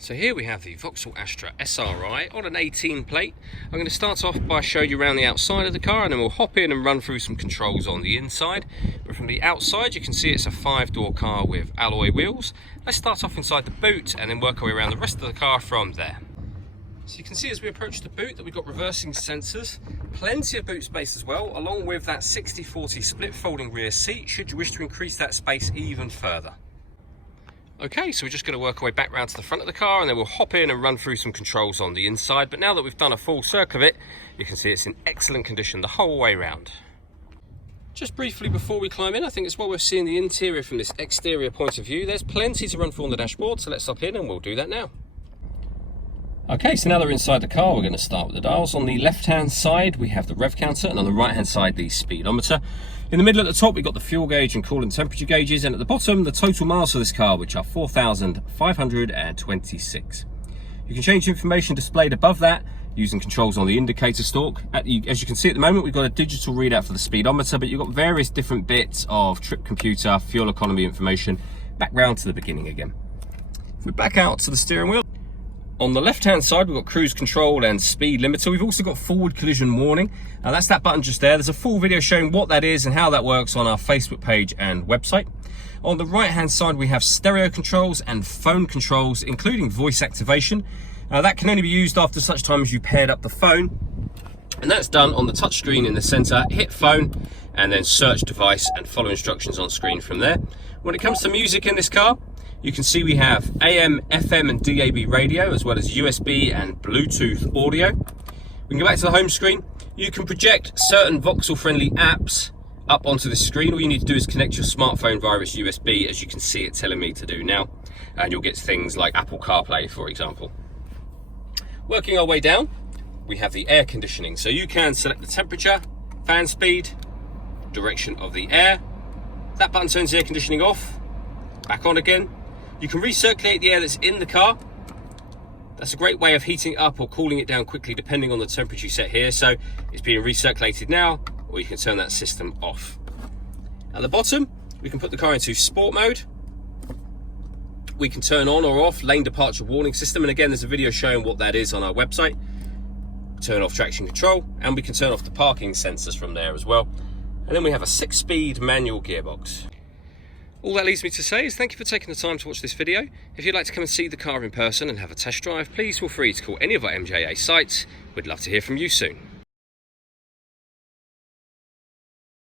So here we have the Vauxhall Astra SRI on an 18 plate. I'm going to start off by showing you around the outside of the car, and then we'll hop in and run through some controls on the inside. But from the outside you can see it's a 5-door car with alloy wheels. Let's start off inside the boot and then work our way around the rest of the car from there. So you can see as we approach the boot that we've got reversing sensors, plenty of boot space as well, along with that 60/40 split folding rear seat should you wish to increase that space even further. Okay, so we're just going to work our way back round to the front of the car and then we'll hop in and run through some controls on the inside. But now that we've done a full circle of it, you can see it's in excellent condition the whole way round. Just briefly before we climb in, I think it's well worth seeing the interior from this exterior point of view. There's plenty to run through on the dashboard, so let's hop in and we'll do that now. Okay, so now that we're inside the car, we're going to start with the dials. On the left-hand side, we have the rev counter, and on the right-hand side, the speedometer. In the middle at the top, we've got the fuel gauge and coolant temperature gauges, and at the bottom, the total miles for this car, which are 4,526. You can change the information displayed above that using controls on the indicator stalk. As you can see at the moment, we've got a digital readout for the speedometer, but you've got various different bits of trip computer, fuel economy information, back round to the beginning again. If we back out to the steering wheel, on the left-hand side, we've got cruise control and speed limiter. We've also got forward collision warning. Now that's that button just there. There's a full video showing what that is and how that works on our Facebook page and website. On the right-hand side, we have stereo controls and phone controls, including voice activation. That can only be used after such time as you paired up the phone. And that's done on the touchscreen in the center. Hit phone and then search device and follow instructions on screen from there. When it comes to music in this car, you can see we have AM, FM and DAB radio, as well as USB and Bluetooth audio. We can go back to the home screen. You can project certain Vauxhall friendly apps up onto the screen. All you need to do is connect your smartphone via its USB, as you can see it telling me to do now. And you'll get things like Apple CarPlay, for example. Working our way down, we have the air conditioning. So you can select the temperature, fan speed, direction of the air. That button turns the air conditioning off, back on again. You can recirculate the air that's in the car. That's a great way of heating it up or cooling it down quickly depending on the temperature you set here. So it's being recirculated now, or you can turn that system off. At the bottom, we can put the car into sport mode. We can turn on or off lane departure warning system. And again, there's a video showing what that is on our website. Turn off traction control, and we can turn off the parking sensors from there as well. And then we have a 6-speed manual gearbox. All that leaves me to say is thank you for taking the time to watch this video. If you'd like to come and see the car in person and have a test drive, please feel free to call any of our MJA sites. We'd love to hear from you soon.